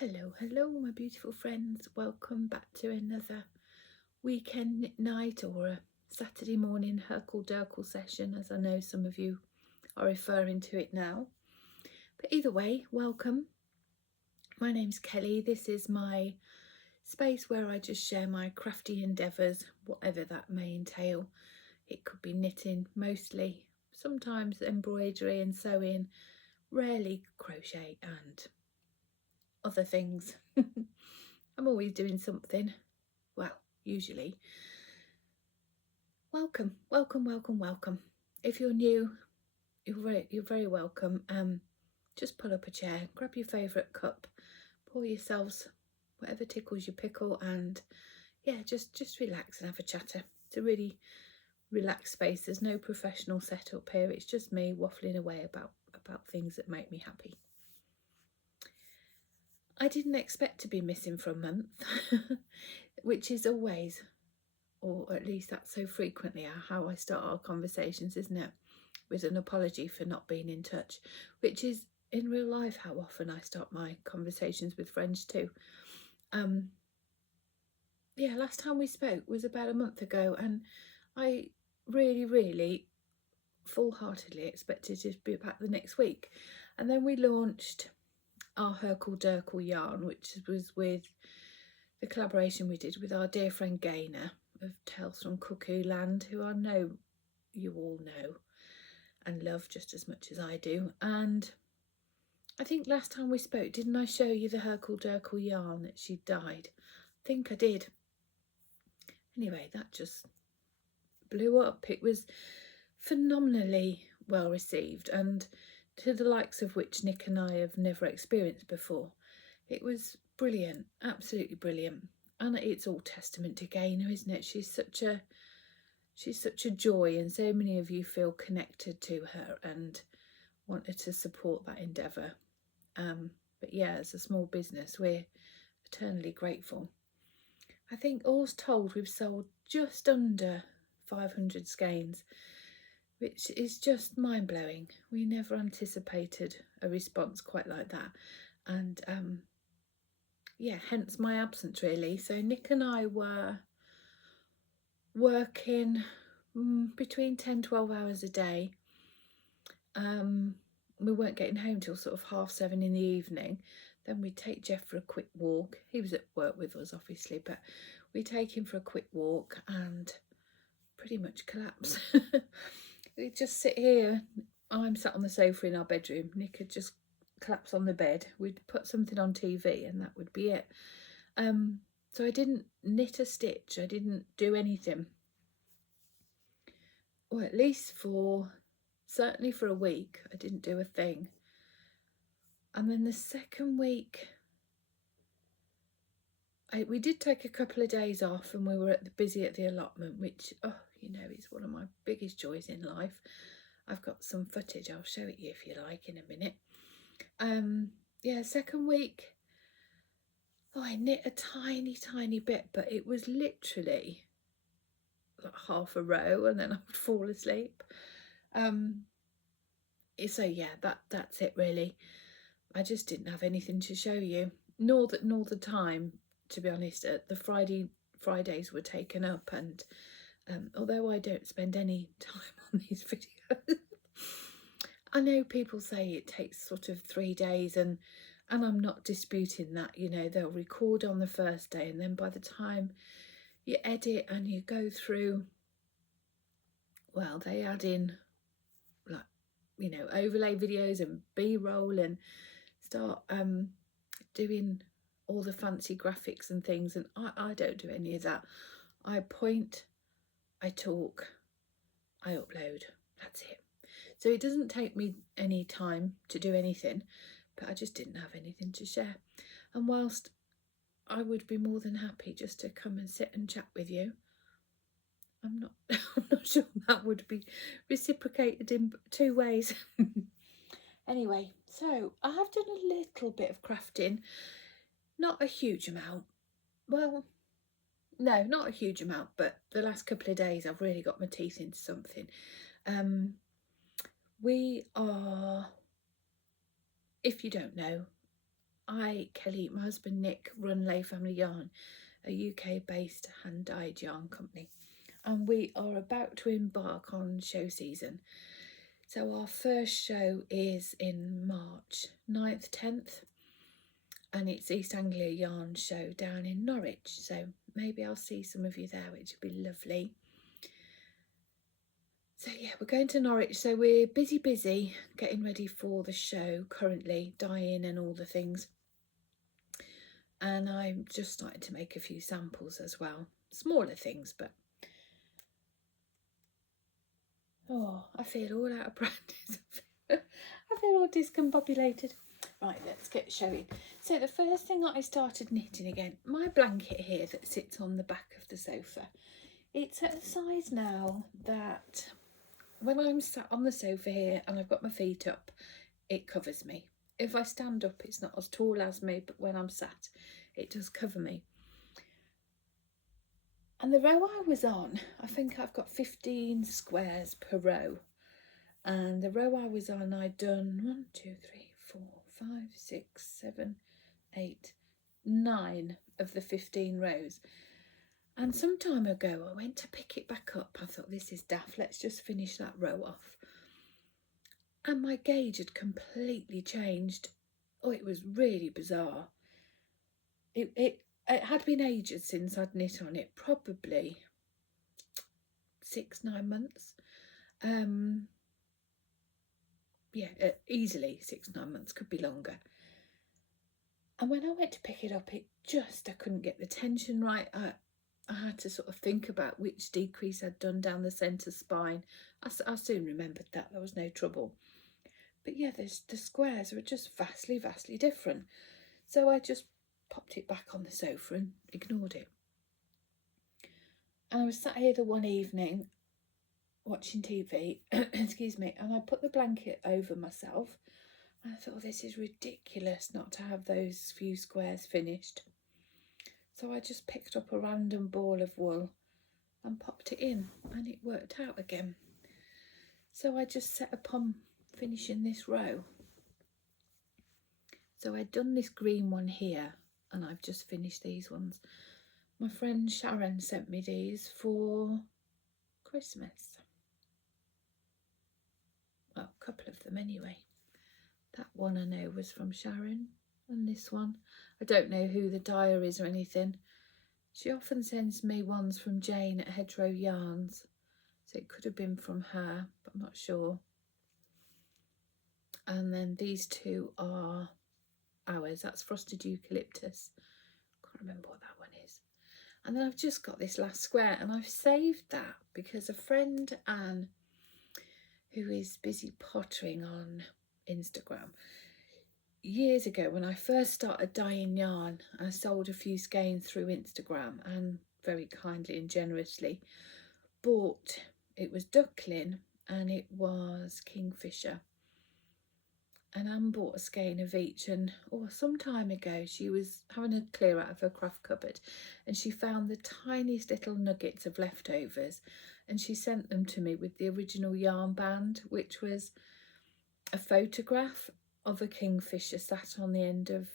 Hello, my beautiful friends. Welcome back to another weekend knit night or a Saturday morning Herkle-Durkle session, as I know some of you are referring to it now. But either way, welcome. My name's Kelly. This is my space where I just share my crafty endeavours, whatever that may entail. It could be knitting mostly, sometimes embroidery and sewing, rarely crochet and other things. I'm always doing something. Well, usually. Welcome. If you're new, you're very welcome. Just pull up a chair, grab your favourite cup, pour yourselves whatever tickles your pickle, and yeah, just relax and have a chatter. It's a really relaxed space. There's no professional setup here. It's just me waffling away about things that make me happy. I didn't expect to be missing for a month, which is always, or at least that's so frequently how I start our conversations, isn't it? With an apology for not being in touch, which is in real life how often I start my conversations with friends too. Yeah, last time we spoke was about a month ago, and I really full-heartedly expected to be back the next week. And then we launched our Herkle-Durkle yarn, which was with the collaboration we did with our dear friend Gaynor of Tales from Cuckoo Land, who I know you all know and love just as much as I do. And I think last time we spoke, didn't I show you the Herkle-Durkle yarn that she dyed? I think I did. Anyway, that just blew up. It was phenomenally well received, and to the likes of which Nick and I have never experienced before. It was brilliant, absolutely brilliant. And it's all testament to Gaynor, isn't it? She's such a joy, and so many of you feel connected to her and wanted to support that endeavour. But yeah, as a small business, we're eternally grateful. I think all's told, we've sold just under 500 skeins, which is just mind-blowing. We never anticipated a response quite like that. And yeah, hence my absence really. So Nick and I were working between 10-12 hours a day. We weren't getting home till sort of 7:30 in the evening. Then we'd take Jeff for a quick walk. He was at work with us obviously, but we'd take him for a quick walk and pretty much collapse. We'd just sit here. I'm sat on the sofa in our bedroom. Nick would just collapse on the bed. We'd put something on TV and that would be it. So I didn't knit a stitch. I didn't do anything. Or at least certainly for a week, I didn't do a thing. And then the second week, we did take a couple of days off, and we were busy at the allotment, which, oh, you know, is one of my biggest joys in life. I've got some footage, I'll show it you if you like in a minute. Yeah, second week, I knit a tiny bit, but it was literally like half a row, and then I would fall asleep. So yeah, that's it really. I just didn't have anything to show you, nor the time, to be honest. The Fridays were taken up, and although I don't spend any time on these videos, I know people say it takes sort of 3 days, and I'm not disputing that. You know, they'll record on the first day, and then by the time you edit and you go through, well, they add in, like, you know, overlay videos and B-roll and start doing all the fancy graphics and things, and I don't do any of that. I point, I talk, I upload, that's it. So it doesn't take me any time to do anything, but I just didn't have anything to share. And whilst I would be more than happy just to come and sit and chat with you, I'm not sure that would be reciprocated in 2 ways. Anyway, so I have done a little bit of crafting, not a huge amount. Well, no, not a huge amount, but the last couple of days I've really got my teeth into something. We are, if you don't know, I, Kelly, my husband Nick run Layfamilyyarn, a UK-based hand-dyed yarn company, and we are about to embark on show season. So our first show is in March 9th, 10th, and it's East Anglia Yarn Show down in Norwich, so maybe I'll see some of you there, which would be lovely. So yeah, we're going to Norwich, so we're busy getting ready for the show currently, dyeing and all the things. And I'm just starting to make a few samples as well, smaller things, but oh, I feel all out of practice. I feel all discombobulated. Right, let's get showing. So the first thing that I started knitting again, my blanket here that sits on the back of the sofa, it's at a size now that when I'm sat on the sofa here and I've got my feet up, it covers me. If I stand up, it's not as tall as me, but when I'm sat, it does cover me. And the row I was on, I think I've got 15 squares per row. And the row I was on, I'd done 1, 2, 3, 4, 5, 6, 7, 8, 9 of the 15 rows. And some time ago, I went to pick it back up. I thought, this is daft, let's just finish that row off. And my gauge had completely changed. Oh, it was really bizarre. It had been ages since I'd knit on it, probably 6-9 months. Yeah, easily 6-9 months, could be longer. And when I went to pick it up, I couldn't get the tension right. I had to sort of think about which decrease I'd done down the centre spine. I soon remembered that, there was no trouble. But yeah, the squares were just vastly different. So I just popped it back on the sofa and ignored it. And I was sat here the one evening watching TV, excuse me, and I put the blanket over myself. And I thought, oh, this is ridiculous not to have those few squares finished. So I just picked up a random ball of wool and popped it in, and it worked out again. So I just set upon finishing this row. So I'd done this green one here, and I've just finished these ones. My friend Sharon sent me these for Christmas. Well, a couple of them anyway. That one I know was from Sharon, and this one, I don't know who the dyer is or anything. She often sends me ones from Jane at Hedgerow Yarns, so it could have been from her, but I'm not sure. And then these two are ours. That's Frosted Eucalyptus. Can't remember what that one is. And then I've just got this last square, and I've saved that because a friend, Anne, who is busy pottering on Instagram, years ago when I first started dyeing yarn, I sold a few skeins through Instagram, and very kindly and generously bought, it was duckling and it was kingfisher, and Anne bought a skein of each. And some time ago she was having a clear out of her craft cupboard and she found the tiniest little nuggets of leftovers, and she sent them to me with the original yarn band, which was a photograph of a kingfisher sat on the end of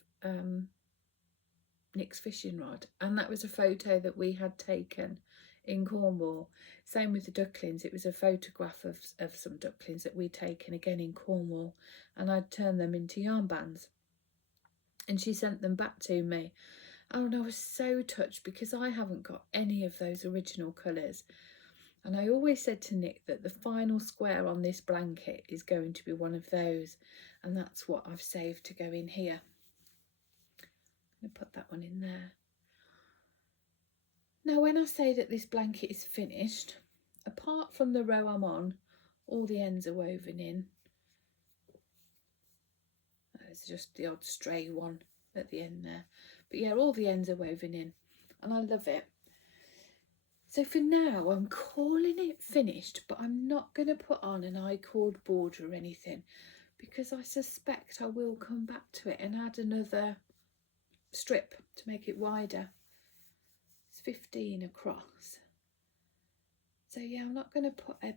Nick's fishing rod, and that was a photo that we had taken in Cornwall. Same with the ducklings, it was a photograph of some ducklings that we'd taken again in Cornwall, and I'd turned them into yarn bands, and she sent them back to me. And I was so touched because I haven't got any of those original colours. And I always said to Nick that the final square on this blanket is going to be one of those, and that's what I've saved to go in here. I'm going to put that one in there. Now, when I say that this blanket is finished, apart from the row I'm on, all the ends are woven in. There's just the odd stray one at the end there. But yeah, all the ends are woven in, and I love it. So for now, I'm calling it finished, but I'm not going to put on an I-cord border or anything, because I suspect I will come back to it and add another strip to make it wider. It's 15 across. So yeah, I'm not going to put a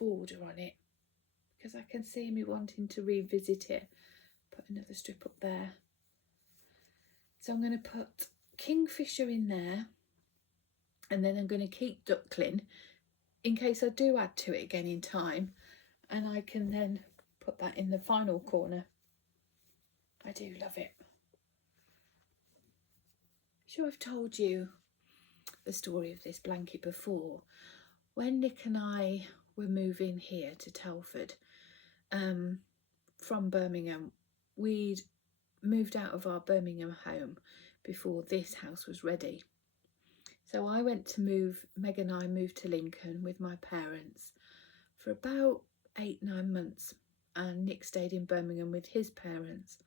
border on it because I can see me wanting to revisit it. Put another strip up there. So I'm going to put Kingfisher in there, and then I'm going to keep Duckling in case I do add to it again in time, and I can then put that in the final corner. I do love it. Sure, I've told you the story of this blanket before. When Nick and I were moving here to Telford from Birmingham, we'd moved out of our Birmingham home before this house was ready. So I went to move, Meg and I moved to Lincoln with my parents for about 8-9 months, and Nick stayed in Birmingham with his parents.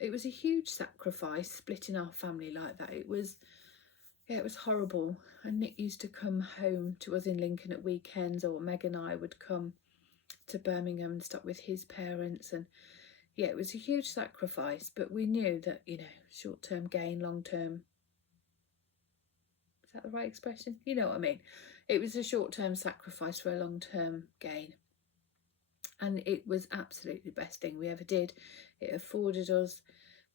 It was a huge sacrifice splitting our family like that. It was horrible. And Nick used to come home to us in Lincoln at weekends, or Meg and I would come to Birmingham and stop with his parents. And yeah, it was a huge sacrifice, but we knew that, you know, short-term gain, long-term, is that the right expression? You know what I mean? It was a short-term sacrifice for a long-term gain. And it was absolutely the best thing we ever did. It afforded us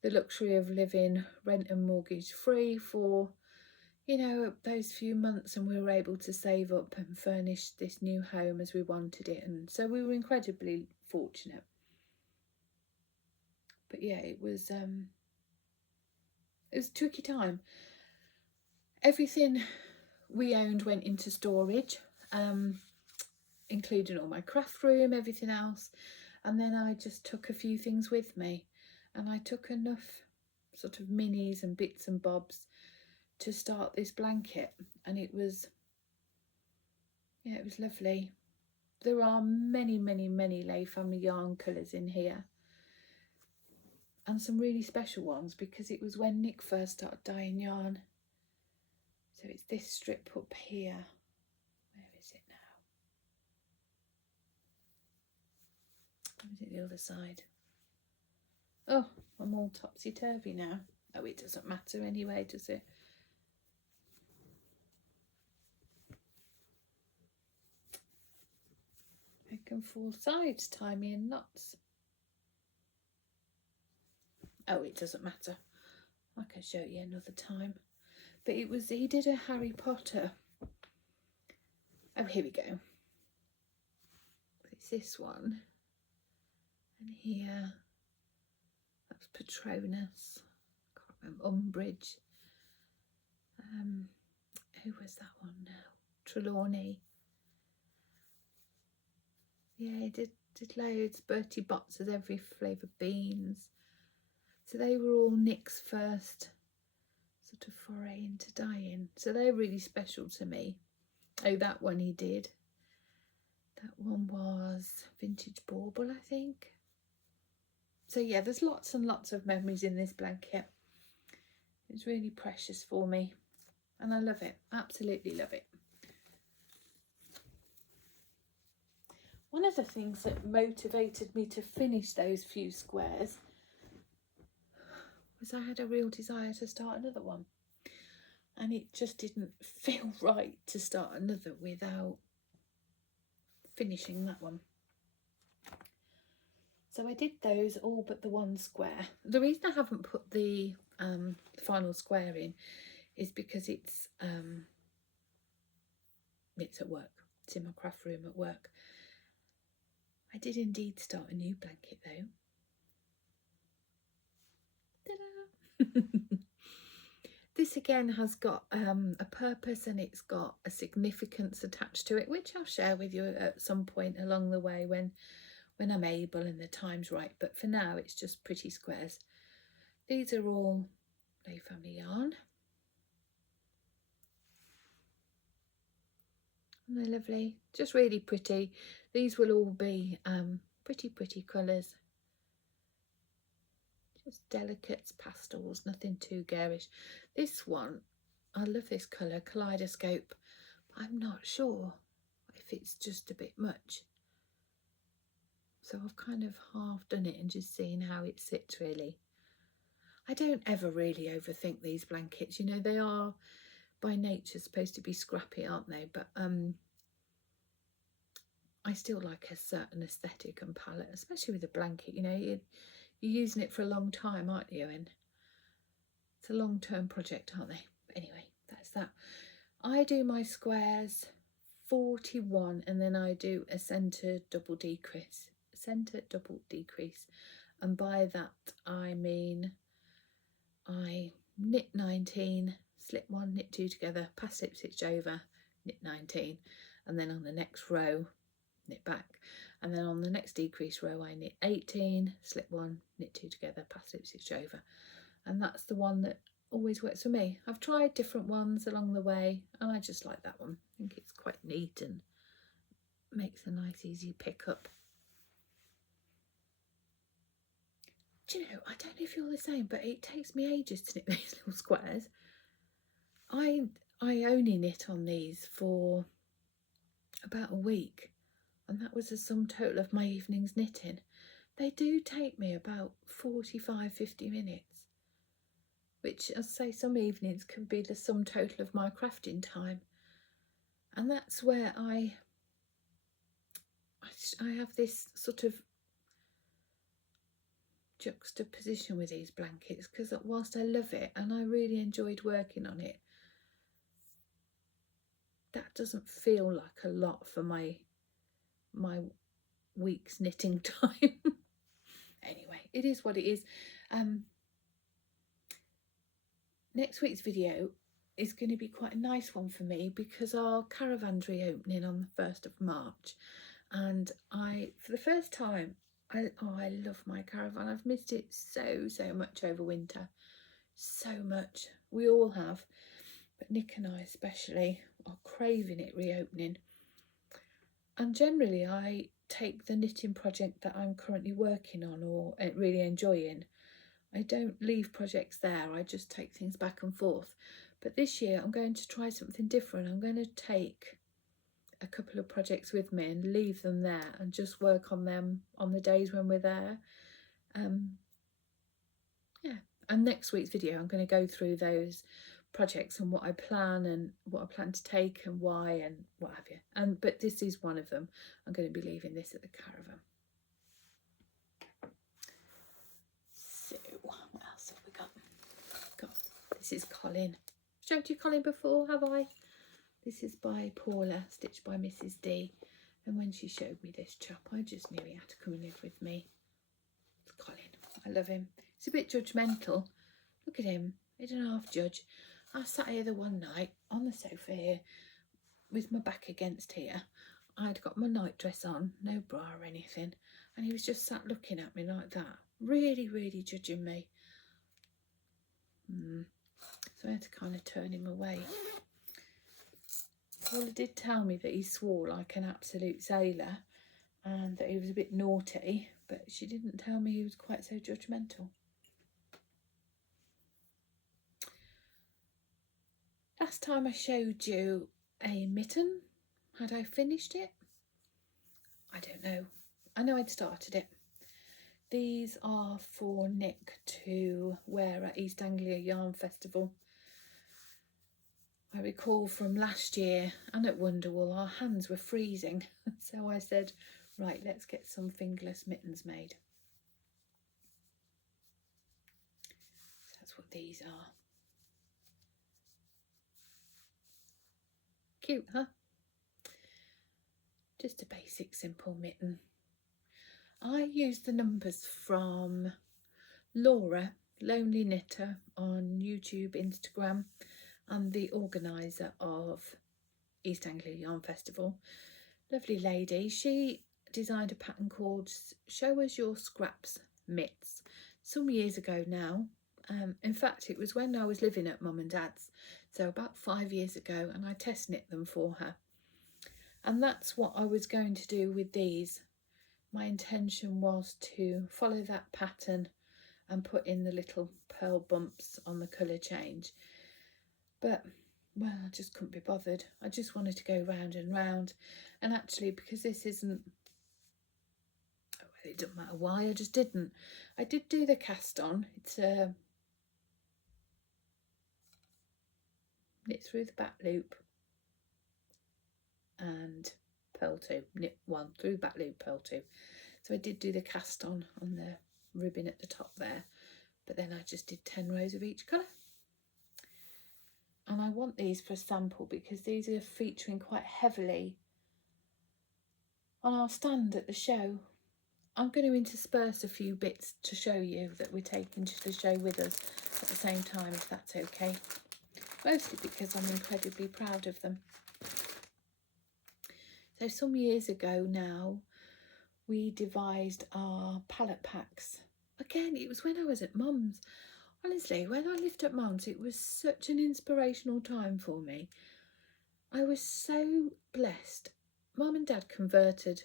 the luxury of living rent and mortgage free for, you know, those few months, and we were able to save up and furnish this new home as we wanted it. And so we were incredibly fortunate. But yeah, it was a tricky time. Everything we owned went into storage, including all my craft room, everything else. And then I just took a few things with me, and I took enough sort of minis and bits and bobs to start this blanket. And it was, yeah, it was lovely. There are many, many, many Layfamilyyarn colours in here, and some really special ones, because it was when Nick first started dyeing yarn. So it's this strip up here. Where is it now? Or is it the other side? Oh, I'm all topsy-turvy now. Oh, it doesn't matter anyway, does it? Making 4 sides, tie me in knots. Oh, it doesn't matter. I can show you another time. But it was, he did a Harry Potter. Oh, here we go. It's this one. And here, that's Patronus. Can't remember, Umbridge. Who was that one now? Trelawney. Yeah, he did loads. Bertie Botts has every flavour beans. So they were all Nick's first sort of foray into dyeing. So they're really special to me. Oh, that one he did. That one was Vintage Bauble, I think. So yeah, there's lots and lots of memories in this blanket. It's really precious for me, and I love it. Absolutely love it. One of the things that motivated me to finish those few squares was I had a real desire to start another one, and it just didn't feel right to start another without finishing that one. So I did those all but the one square. The reason I haven't put the final square in is because it's at work. It's in my craft room at work. I did indeed start a new blanket though. Ta-da! This again has got a purpose, and it's got a significance attached to it, which I'll share with you at some point along the way when I'm able and the time's right. But for now, it's just pretty squares. These are all Layfamilyyarn. And they're lovely, just really pretty. These will all be pretty colours. Just delicates, pastels, nothing too garish. This one, I love this colour, Kaleidoscope. I'm not sure if it's just a bit much. So I've kind of half done it and just seen how it sits really. I don't ever really overthink these blankets. You know, they are by nature supposed to be scrappy, aren't they? But I still like a certain aesthetic and palette, especially with a blanket. You know, you're using it for a long time, aren't you? And it's a long-term project, aren't they? Anyway, that's that. I do my squares 41, and then I do a centre double decrease. And by that I mean I knit 19, slip 1, knit 2 together, pass slip stitch over, knit 19, and then on the next row knit back, and then on the next decrease row I knit 18, slip 1, knit 2 together, pass slip stitch over. And that's the one that always works for me. I've tried different ones along the way and I just like that one. I think it's quite neat and makes a nice easy pick up. Do you know, I don't know if you're the same, but it takes me ages to knit these little squares. I only knit on these for about a week, and that was the sum total of my evenings knitting. They do take me about 45-50 minutes, which, as I say, some evenings can be the sum total of my crafting time. And that's where I have this sort of juxtaposition with these blankets, because whilst I love it and I really enjoyed working on it, that doesn't feel like a lot for my week's knitting time. Anyway, it is what it is. Next week's video is going to be quite a nice one for me, because our caravan's reopening on the 1st of March, and for the first time, I love my caravan. I've missed it so much over winter, so much. We all have, but Nick and I especially are craving it reopening. And generally I take the knitting project that I'm currently working on or really enjoying, I don't leave projects there, I just take things back and forth. But this year I'm going to try something different. I'm going to take a couple of projects with me and leave them there and just work on them on the days when we're there. Yeah, and next week's video I'm going to go through those projects and what I plan to take and why and what have you. But this is one of them. I'm going to be leaving this at the caravan. So what else have we got? This is Colin. Showed you Colin before, have I? This is by Paula, stitched by Mrs. D. And when she showed me this chop, I just knew he had to come and live with me. It's Colin. I love him. He's a bit judgmental. Look at him. He don't half judge. I sat here the one night on the sofa here with my back against here. I'd got my nightdress on, no bra or anything, and he was just sat looking at me like that, really judging me. So I had to kind of turn him away. Paula did tell me that he swore like an absolute sailor and that he was a bit naughty, but she didn't tell me he was quite so judgmental. Last time I showed you a mitten. Had I finished it? I don't know. I know I'd started it. These are for Nick to wear at East Anglia Yarn Festival. I recall from last year and at Wonderwall our hands were freezing, so I said, right, let's get some fingerless mittens made. So that's what these are. Cute, huh? Just a basic simple mitten. I used the numbers from Laura, Lonely Knitter, on YouTube, Instagram, and the organiser of East Anglia Yarn Festival. Lovely lady. She designed a pattern called Show Us Your Scraps Mitts some years ago now. In fact, it was when I was living at Mum and Dad's, so about 5 years ago, and I test knit them for her. And that's what I was going to do with these. My intention was to follow that pattern and put in the little pearl bumps on the colour change. But, well, I just couldn't be bothered. I just wanted to go round and round. And actually, because this isn't, it doesn't matter why, I just didn't. I did do the cast on. It's a knit through the back loop and purl 2, knit 1 through back loop, purl 2. So I did do the cast on the ribbing at the top there, but then I just did 10 rows of each colour. And I want these for a sample because these are featuring quite heavily on our stand at the show. I'm going to intersperse a few bits to show you that we're taking to the show with us at the same time, if that's okay. Mostly because I'm incredibly proud of them. So some years ago now, we devised our palette packs. Again, it was when I was at Mum's. Honestly, when I lived at Mum's, it was such an inspirational time for me. I was so blessed. Mum and Dad converted.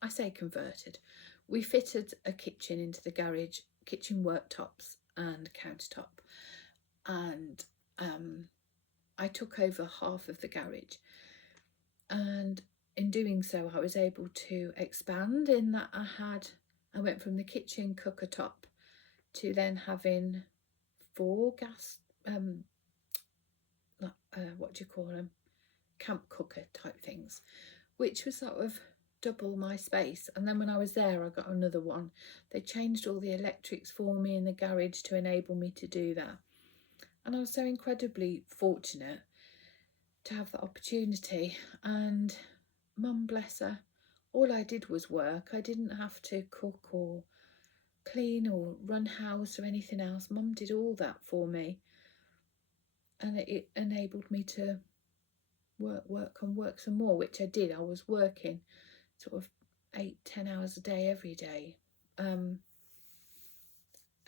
I say converted. We fitted a kitchen into the garage, kitchen worktops and countertop. And I took over half of the garage. And in doing so, I was able to expand in that I went from the kitchen cooker top to then having 4 gas, what do you call them, camp cooker type things, which was sort of double my space. And then when I was there, I got another one. They changed all the electrics for me in the garage to enable me to do that. And I was so incredibly fortunate to have that opportunity. And Mum, bless her, all I did was work. I didn't have to cook or clean or run house or anything else. Mum did all that for me, and it enabled me to work some more, which I did. I was working sort of 8-10 hours a day every day, and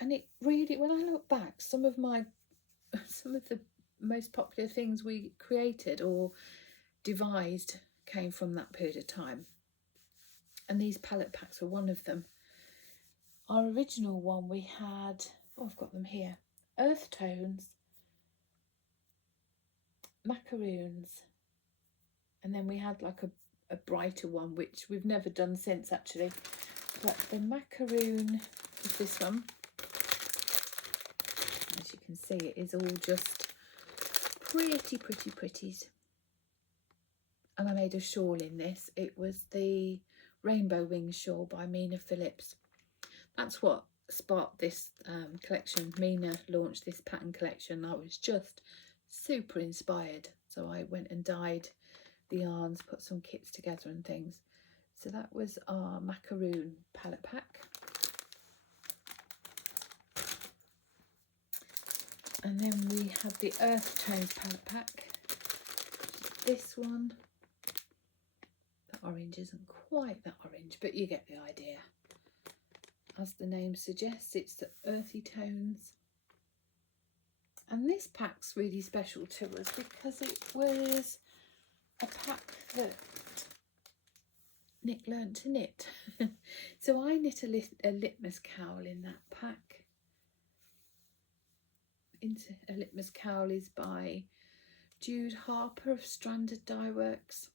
it really, when I look back, some of the most popular things we created or devised came from that period of time, and these palette packs were one of them. Our original one, we had, I've got them here, earth tones, macaroons, and then we had like a brighter one, which we've never done since actually. But the macaroon is this one. As you can see, it is all just pretties. And I made a shawl in this. It was the Rainbow Wings shawl by Mina Phillips. That's what sparked this collection. Mina launched this pattern collection. I was just super inspired. So I went and dyed the yarns, put some kits together and things. So that was our macaroon palette pack. And then we have the Earth Tones palette pack. This one. The orange isn't quite that orange, but you get the idea. As the name suggests, it's the earthy tones. And this pack's really special to us because it was a pack that Nick learnt to knit. So I knit a litmus cowl in that pack. A litmus cowl is by Jude Harper of Stranded Dye Works.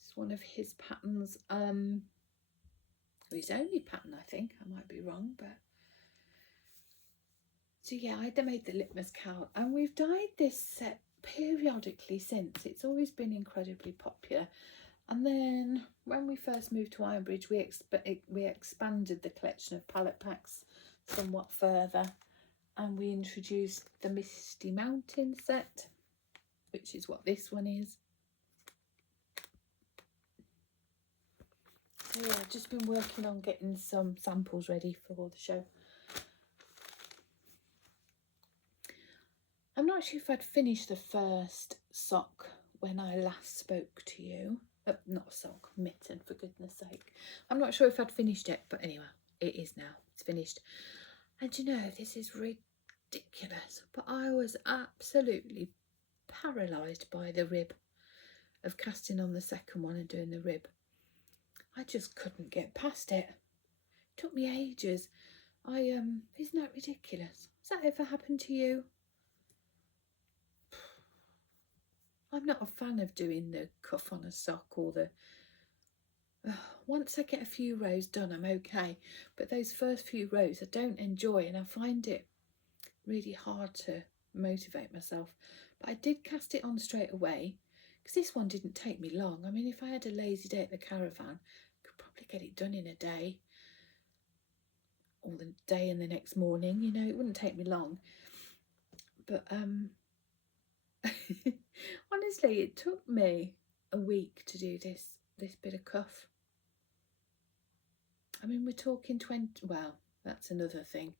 It's one of his patterns. His only pattern, I think. I might be wrong, but so yeah, I made the litmus cowl, and we've dyed this set periodically since. It's always been incredibly popular. And then when we first moved to Ironbridge, we expanded the collection of palette packs somewhat further, and we introduced the Misty Mountain set, which is what this one is. So yeah, I've just been working on getting some samples ready for the show. I'm not sure if I'd finished the first sock when I last spoke to you. Not sock, mitten, for goodness sake. I'm not sure if I'd finished it, but anyway, it is now. It's finished. And you know, this is ridiculous, but I was absolutely paralysed by the rib of casting on the second one and doing the rib. I just couldn't get past it. It took me ages. Isn't that ridiculous? Has that ever happened to you? I'm not a fan of doing the cuff on a sock or the... once I get a few rows done, I'm okay. But those first few rows I don't enjoy, and I find it really hard to motivate myself. But I did cast it on straight away, because this one didn't take me long. I mean, if I had a lazy day at the caravan, I could probably get it done in a day. or the day and the next morning, you know, it wouldn't take me long. But honestly, it took me a week to do this bit of cuff. I mean, we're talking 20, well, that's another thing.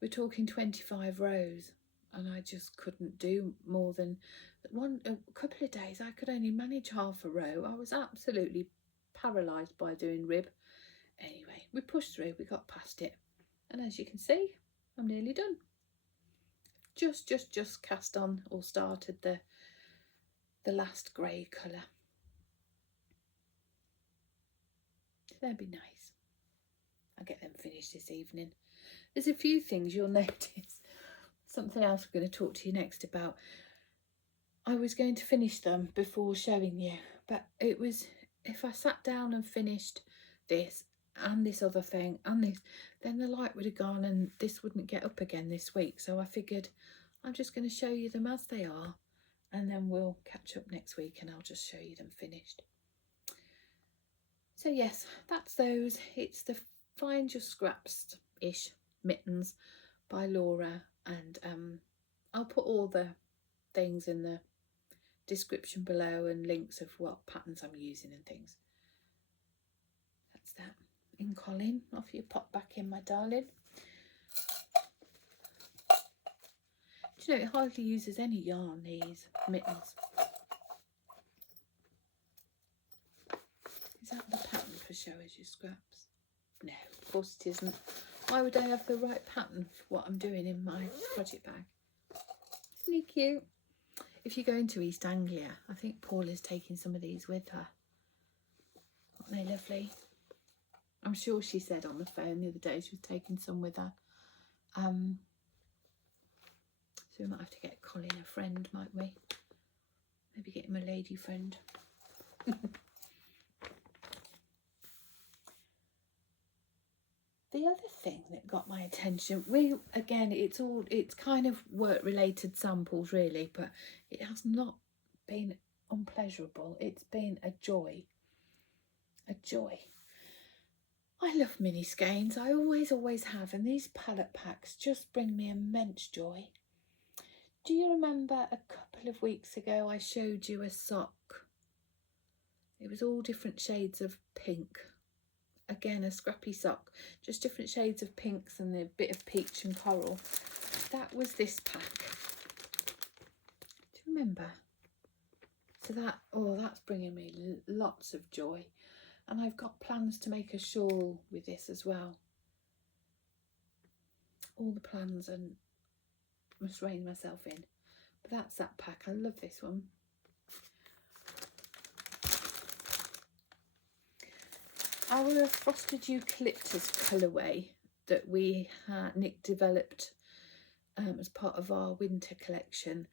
We're talking 25 rows, and I just couldn't do more than a couple of days. I could only manage half a row. I was absolutely paralysed by doing rib. Anyway, we pushed through, we got past it, and as you can see, I'm nearly done. Just cast on or started the last grey colour. That'd be nice. I'll get them finished this evening. There's a few things you'll notice. Something else we're going to talk to you next about. I was going to finish them before showing you, but it was, if I sat down and finished this and this other thing and this, then the light would have gone and this wouldn't get up again this week. So I figured I'm just going to show you them as they are, and then we'll catch up next week and I'll just show you them finished. So yes, that's those. It's the Find Your Scraps-ish Mittens by Laura, and I'll put all the things in the description below and links of what patterns I'm using and things. That's that. In Colin, off you pop back in, my darling. Do you know, it hardly uses any yarn, these mittens. Is that the pattern for Show As You Scraps? No, of course it isn't. Why would I have the right pattern for what I'm doing in my project bag? Isn't he cute? If you go into East Anglia, I think Paula's taking some of these with her. Aren't they lovely? I'm sure she said on the phone the other day she was taking some with her. So we might have to get Colin a friend, might we? Maybe get him a lady friend. The other thing that got my attention, it's kind of work related samples really, but it has not been unpleasurable. It's been a joy. A joy. I love mini skeins. I always have, and these palette packs just bring me immense joy. Do you remember a couple of weeks ago I showed you a sock? It was all different shades of pink. Again, a scrappy sock, just different shades of pinks and a bit of peach and coral. That was this pack. Do you remember? So that's bringing me lots of joy. And I've got plans to make a shawl with this as well. All the plans, and I must rein myself in. But that's that pack. I love this one. Our frosted eucalyptus colourway that Nick developed as part of our winter collection.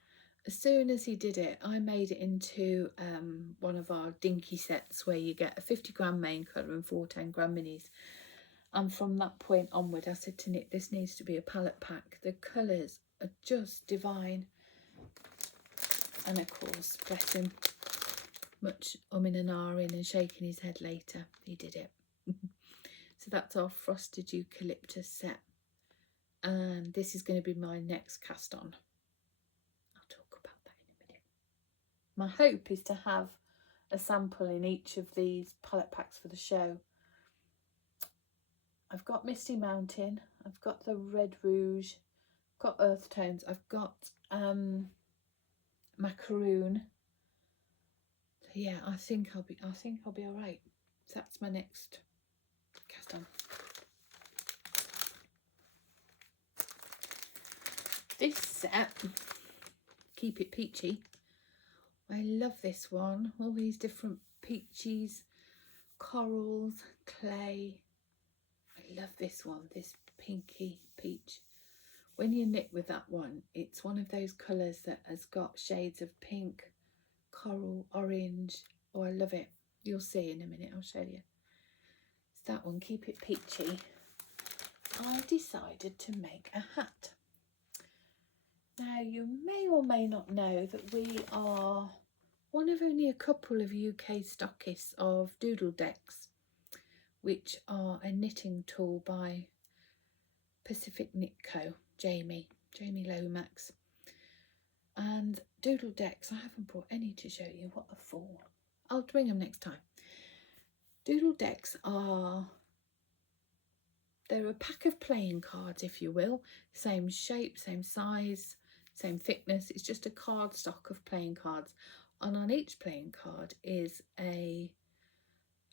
As soon as he did it, I made it into one of our dinky sets where you get a 50-gram main colour and 4 10-gram minis. And from that point onward, I said to Nick, this needs to be a palette pack. The colours are just divine. And of course, bless him, much umming and ahhing and shaking his head later, he did it. So that's our frosted eucalyptus set, and this is going to be my next cast on. I'll talk about that in a minute. My hope is to have a sample in each of these palette packs for the show. I've got Misty Mountain, I've got the Red Rouge, I've got Earth Tones, I've got Macaroon. So yeah, I think I'll be all right. So that's my next cast on. This set, Keep It Peachy. I love this one. All these different peaches, corals, clay. I love this one, this pinky peach. When you knit with that one, it's one of those colours that has got shades of pink, coral, orange. Oh, I love it. You'll see in a minute, I'll show you. It's that one, Keep It Peachy. I decided to make a hat. Now, you may or may not know that we are one of only a couple of UK stockists of Doodle decks, which are a knitting tool by Pacific Knit Co. Jamie Lomax. And Doodle decks, I haven't brought any to show you. What a fool. I'll bring them next time. Doodle decks they're a pack of playing cards, if you will. Same shape, same size, same thickness. It's just a card stock of playing cards. And on each playing card is a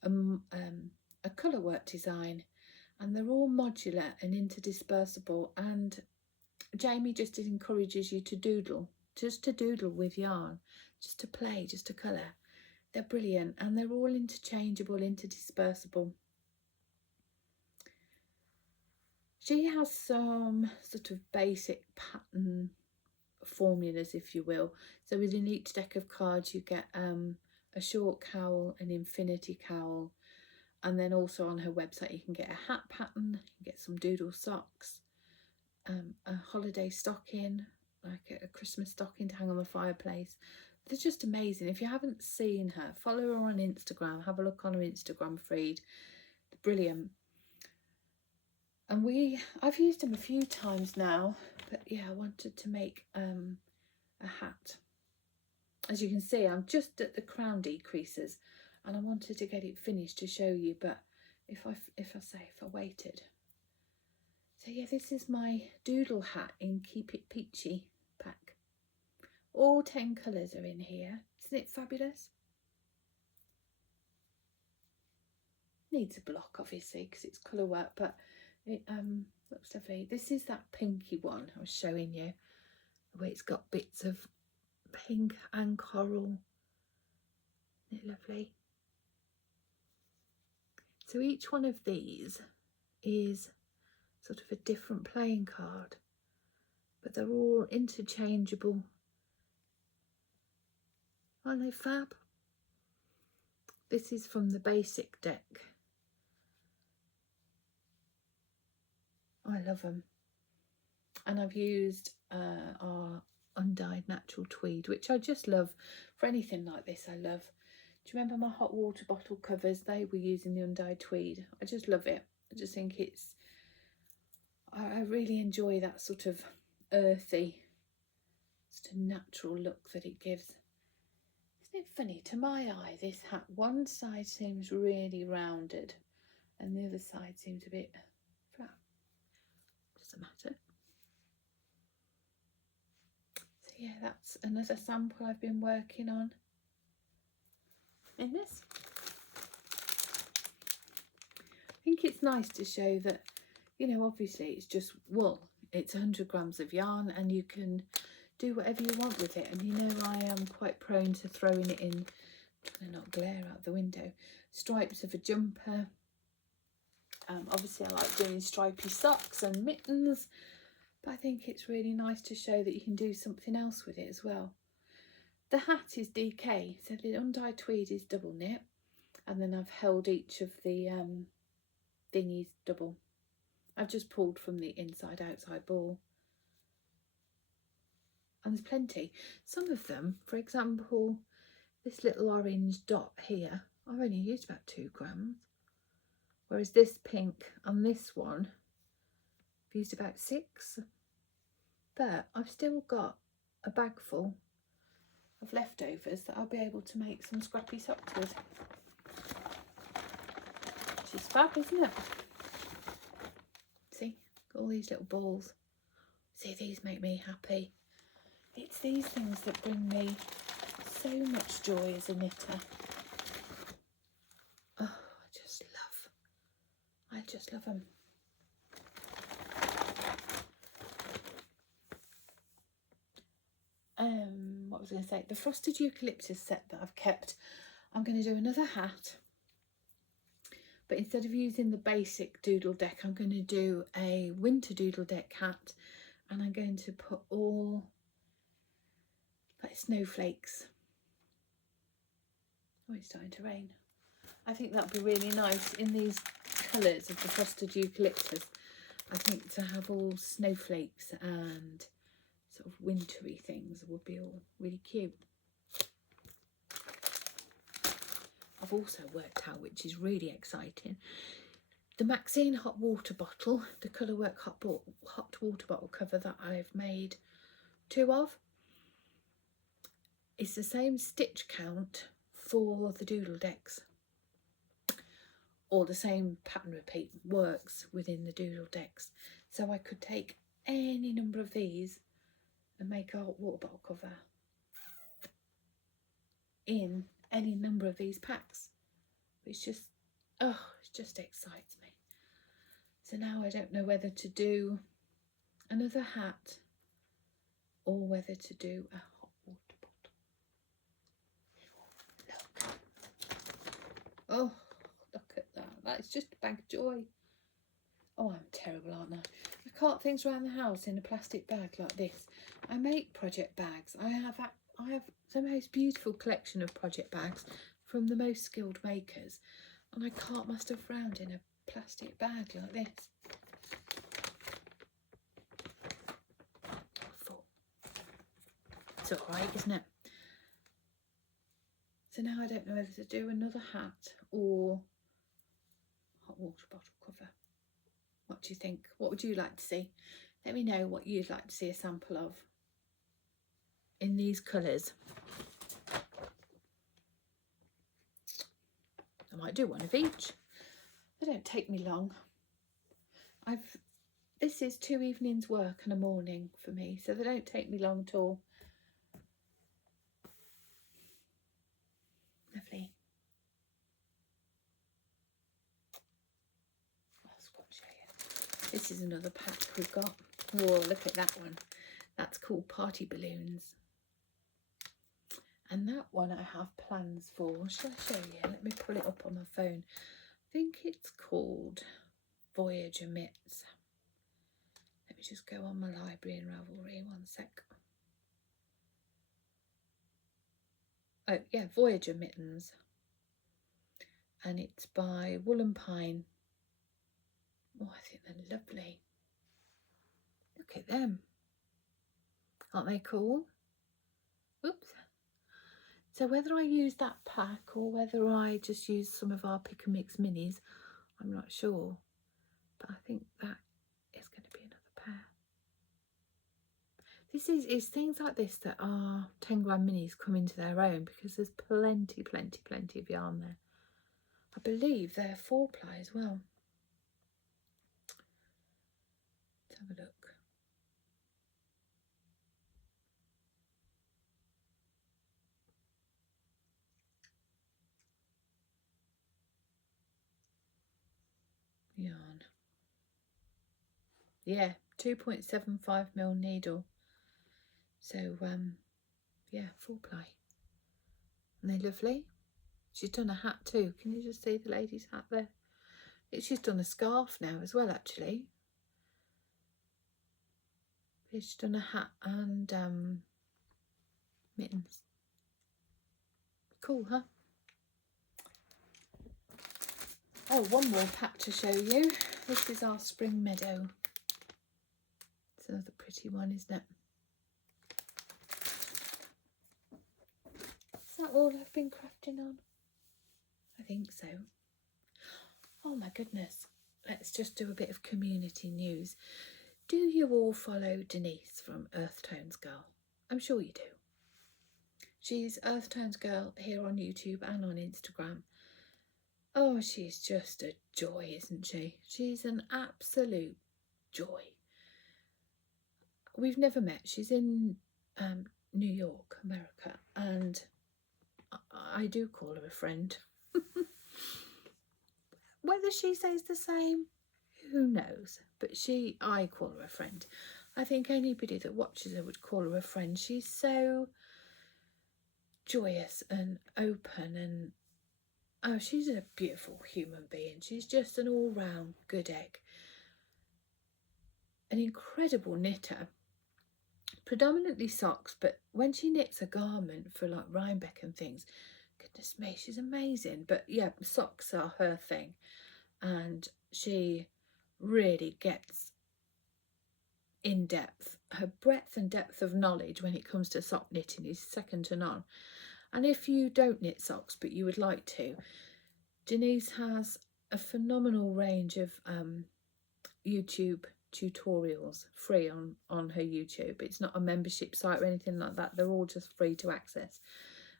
colour work design. And they're all modular and interdispersible. And Jamie just encourages you to doodle. Just to doodle with yarn. Just to play, just to colour. They're brilliant. And they're all interchangeable, interdispersible. She has some sort of basic pattern formulas, if you will. So within each deck of cards you get a short cowl, an infinity cowl, and then also on her website you can get a hat pattern, you can get some doodle socks, a holiday stocking, like a Christmas stocking to hang on the fireplace. They're just amazing. If you haven't seen her, follow her on Instagram, have a look on her Instagram feed. They're brilliant. And I've used them a few times now, but yeah, I wanted to make a hat. As you can see, I'm just at the crown decreases, and I wanted to get it finished to show you. But if I waited, so yeah, this is my doodle hat in Keep It Peachy pack. All 10 colours are in here. Isn't it fabulous? Needs a block, obviously, because it's colour work, but it looks lovely. This is that pinky one I was showing you, where it's got bits of pink and coral. Isn't it lovely? So each one of these is sort of a different playing card, but they're all interchangeable. Aren't they fab? This is from the basic deck. I love them. And I've used our undyed natural tweed, which I just love for anything like this. I love. Do you remember my hot water bottle covers? They were using the undyed tweed. I just love it. I just think I really enjoy that sort of earthy, just a natural look that it gives. Isn't it funny? To my eye, this hat, one side seems really rounded and the other side seems a bit flat. Doesn't matter. So yeah, that's another sample I've been working on in this. I think it's nice to show that, you know, obviously it's just wool. It's 100 grams of yarn and you can do whatever you want with it. And you know, I am quite prone to throwing it in, trying to not glare out the window, stripes of a jumper. Obviously I like doing stripy socks and mittens, but I think it's really nice to show that you can do something else with it as well. The hat is DK, so the undyed tweed is double knit, and then I've held each of the thingies double. I've just pulled from the inside outside ball, and there's plenty. Some of them, for example, this little orange dot here, I've only used about 2 grams. Whereas this pink and this one, I've used about 6. But I've still got a bag full of leftovers that I'll be able to make some scrappy socks with. Which is fab, isn't it? See, got all these little balls. See, these make me happy. It's these things that bring me so much joy as a knitter. Oh, I just love them. What was I going to say? The frosted eucalyptus set that I've kept. I'm going to do another hat, but instead of using the basic doodle deck, I'm going to do a winter doodle deck hat, and I'm going to put all like snowflakes. Oh, it's starting to rain. I think that'd be really nice in these colours of the frosted eucalyptus. I think to have all snowflakes and sort of wintry things would be all really cute. I've also worked out, which is really exciting, the Maxine hot water bottle, the Colourwork hot water bottle cover that I've made 2 of, is the same stitch count for the Doodle decks, or the same pattern repeat works within the Doodle decks. So I could take any number of these and make a hot water bottle cover in any number of these packs, which just, oh, it just excites me. So now I don't know whether to do another hat or whether to do a hot water bottle. Look. Oh, look at that. That's just a bag of joy. Oh, I'm terrible, aren't I? I cart things around the house in a plastic bag like this. I make project bags. I have the most beautiful collection of project bags from the most skilled makers, and I cart my stuff around in a plastic bag like this. Full. It's alright, isn't it? So now I don't know whether to do another hat or hot water bottle cover. What do you think? What would you like to see? Let me know what you'd like to see a sample of in these colours. I might do one of each. They don't take me long. This is 2 evenings work and a morning for me, so they don't take me long at all. Lovely. This is another pack we've got. Oh, look at that one. That's called Party Balloons. And that one I have plans for. Shall I show you? Let me pull it up on my phone. I think it's called Voyager Mitts. Let me just go on my library and Ravelry. 1 sec. Oh, yeah, Voyager Mittens. And it's by Wool and Pine. Oh, I think they're lovely. Look at them. Aren't they cool? Oops. So whether I use that pack or whether I just use some of our Pick and Mix minis, I'm not sure. But I think that is going to be another pair. This is things like this that are 10 gram minis come into their own, because there's plenty of yarn there. I believe they're 4-ply as well. Let's have a look. Yarn. Yeah, 2.75mm needle. So yeah, 4-ply. And they're lovely. She's done a hat too. Can you just see the lady's hat there? She's done a scarf now as well, actually. She's done a hat and mittens. Cool, huh? Oh, one more pack to show you. This is our Spring Meadow. It's another pretty one, isn't it? Is that all I've been crafting on? I think so. Oh my goodness. Let's just do a bit of community news. Do you all follow Denise from Earth Tones Girl? I'm sure you do. She's Earth Tones Girl here on YouTube and on Instagram. Oh, she's just a joy, isn't she? She's an absolute joy. We've never met. She's in New York, America, and I do call her a friend. Whether she says the same, who knows? But I call her a friend. I think anybody that watches her would call her a friend. She's so joyous and open, and oh, she's a beautiful human being. She's just an all-round good egg. An incredible knitter. Predominantly socks, but when she knits a garment for like Rhinebeck and things, goodness me, she's amazing. But yeah, socks are her thing, and she really gets in depth. Her breadth and depth of knowledge when it comes to sock knitting is second to none. And if you don't knit socks but you would like to, Denise has a phenomenal range of YouTube tutorials free on her YouTube. It's not a membership site or anything like that. They're all just free to access.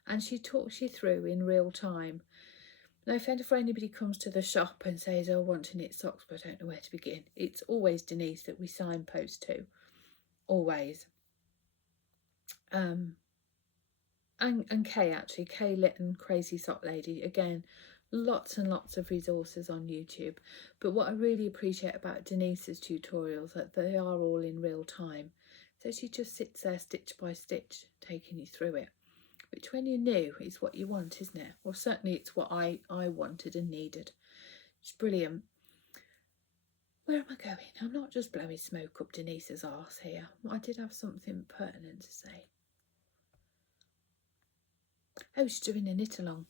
And she talks you through in real time. Now, if anybody comes to the shop and says, "Oh, I want to knit socks, but I don't know where to begin," it's always Denise that we signpost to. Always. And Kay, actually. Kay Lytton, Crazy Sock Lady. Again, lots and lots of resources on YouTube. But what I really appreciate about Denise's tutorials, that they are all in real time. So she just sits there stitch by stitch, taking you through it. Which, when you're new, is what you want, isn't it? Well, certainly it's what I wanted and needed. It's brilliant. Where am I going? I'm not just blowing smoke up Denise's arse here. I did have something pertinent to say. Oh, she's doing a knit along.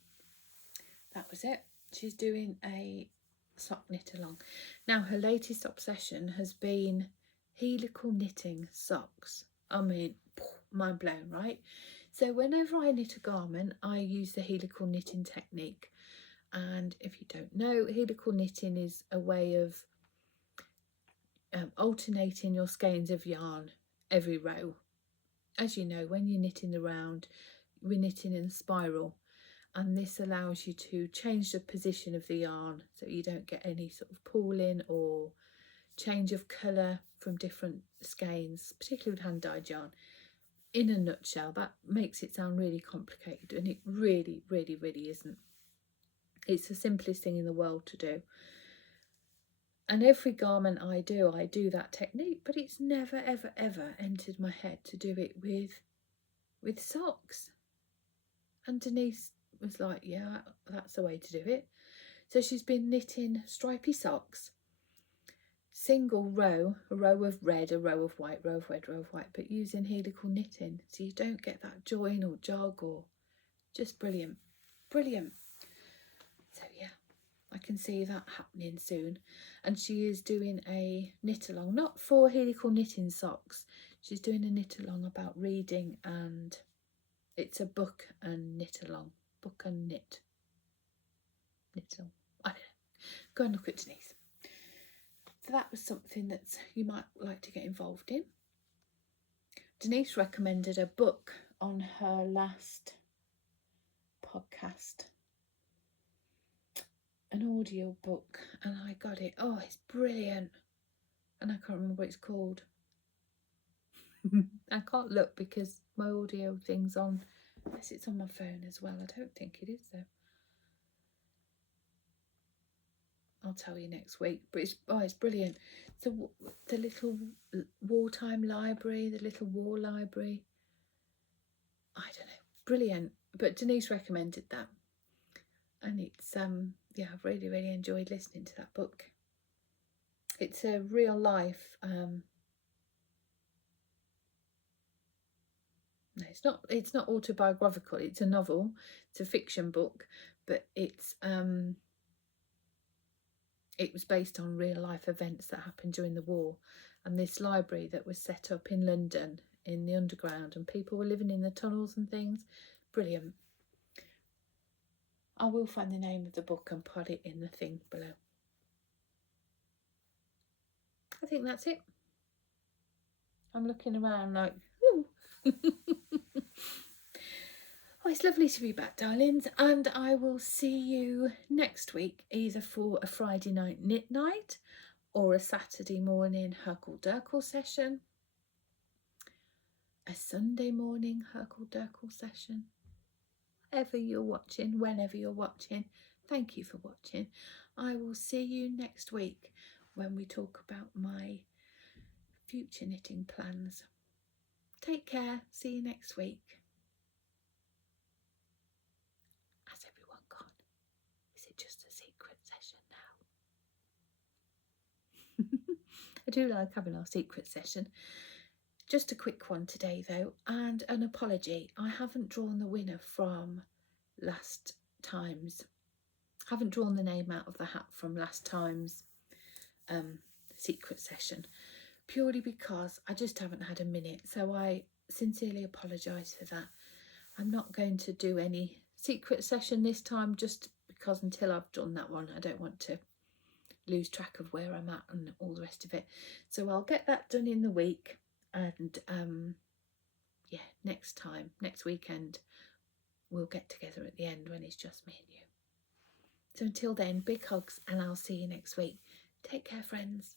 That was it. She's doing a sock knit along. Now, her latest obsession has been helical knitting socks. I mean, mind blown, right? So whenever I knit a garment, I use the helical knitting technique. And if you don't know, helical knitting is a way of alternating your skeins of yarn every row. As you know, when you're knitting the round, we're knitting in a spiral, and this allows you to change the position of the yarn so you don't get any sort of pooling or change of colour from different skeins, particularly with hand-dyed yarn. In a nutshell, that makes it sound really complicated, and it really, really, really isn't. It's the simplest thing in the world to do. And every garment I do that technique, but it's never, ever, ever entered my head to do it with socks. And Denise was like, yeah, that's the way to do it. So she's been knitting stripy socks, single row, a row of red, a row of white, row of red, row of white, but using helical knitting, so you don't get that join or jog, or just brilliant, brilliant. So yeah, I can see that happening soon. And she is doing a knit along, not for helical knitting socks, she's doing a knit along about reading, and it's a book and knit along, book and knit along. I don't know, go and look at Denise. So that was something that you might like to get involved in. Denise recommended a book on her last podcast, an audio book, and I got it. Oh, it's brilliant. And I can't remember what it's called. I can't look because my audio thing's on. Yes, it's on my phone as well. I don't think it is though. I'll tell you next week, but it's brilliant. So the little wartime library, the little war library, I don't know, brilliant. But Denise recommended that, and it's yeah, I've really, really enjoyed listening to that book. It's a real life no, it's not autobiographical. It's a novel. It's a fiction book, but it was based on real life events that happened during the war, and this library that was set up in London in the underground, and people were living in the tunnels and things. Brilliant. I will find the name of the book and put it in the thing below. I think that's it. I'm looking around like, ooh. Oh, it's lovely to be back, darlings, and I will see you next week, either for a Friday night knit night or a Saturday morning Herkle-Durkle session, a Sunday morning Herkle-Durkle session. Whatever you're watching, whenever you're watching, thank you for watching. I will see you next week when we talk about my future knitting plans. Take care. See you next week. Has everyone gone? Is it just a secret session now? I do like having our secret session. Just a quick one today though, and an apology. I haven't drawn the winner from last time's, haven't drawn the name out of the hat from last time's secret session, purely because I just haven't had a minute. So I sincerely apologise for that. I'm not going to do any secret session this time, just because until I've done that one, I don't want to lose track of where I'm at and all the rest of it. So I'll get that done in the week, and yeah, next weekend, we'll get together at the end when it's just me and you. So until then, big hugs, and I'll see you next week. Take care, friends.